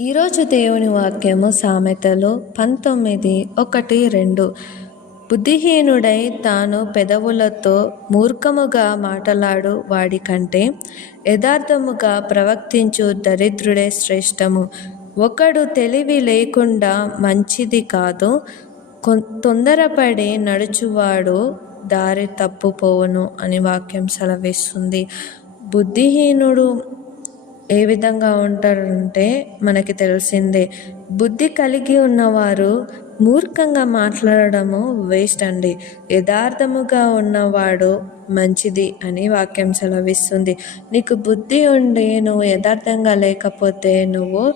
ఈరోజు దేవుని వాక్యము సామెతలు పంతొమ్మిది ఒకటి రెండు. బుద్ధిహీనుడై తాను పెదవులతో మూర్ఖముగా మాటలాడు వాడి కంటే యథార్థముగా ప్రవర్తించు దరిద్రుడే శ్రేష్టము. ఒకడు తెలివి లేకుండా మంచిది కాదు కొ- తొందరపడి నడుచువాడు దారి తప్పుపోవును అని వాక్యం సెలవిస్తుంది. బుద్ధిహీనుడు ఏ విధంగా ఉంటారంటే మనకి తెలిసిందే. బుద్ధి కలిగి ఉన్నవారు మూర్ఖంగా మాట్లాడడము వేస్ట్ అండి. యథార్థముగా ఉన్నవాడు మంచిది అని వాక్యం సెలవిస్తుంది. నీకు బుద్ధి ఉండి నువ్వు యథార్థంగా లేకపోతే నువ్వు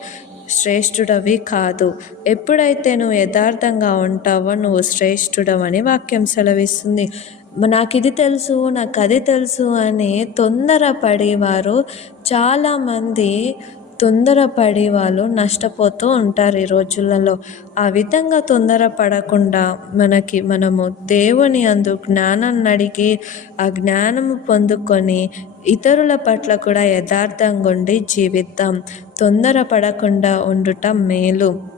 శ్రేష్ఠుడవి కాదు. ఎప్పుడైతే నువ్వు యథార్థంగా ఉంటావో నువ్వు శ్రేష్ఠుడవని వాక్యం సెలవిస్తుంది. నాకు ఇది తెలుసు నాకు అది తెలుసు అని తొందరపడి వారు చాలామంది తొందరపడి వాళ్ళు నష్టపోతూ ఉంటారు ఈ రోజులలో. ఆ విధంగా తొందరపడకుండా మనకి మనము దేవుని అందు జ్ఞానాన్ని అడిగి ఆ జ్ఞానము పొందుకొని ఇతరుల పట్ల కూడా యథార్థంగా ఉండి జీవిద్దాం. తొందరపడకుండా ఉండటం మేలు.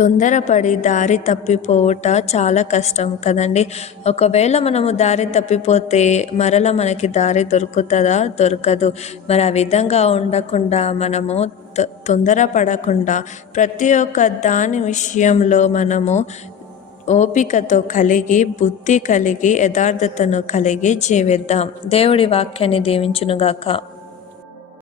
తొందరపడి దారి తప్పిపోవుట చాలా కష్టం కదండి. ఒకవేళ మనము దారి తప్పిపోతే మరల మనకి దారి దొరుకుతుందా? దొరకదు. మరి ఆ విధంగా ఉండకుండా మనము తొ- తొందరపడకుండా ప్రతి ఒక్క దాని విషయంలో మనము ఓపికతో కలిగి బుద్ధి కలిగి యథార్థతను కలిగి జీవిద్దాం. దేవుడి వాక్యాన్ని దీవించునుగాక.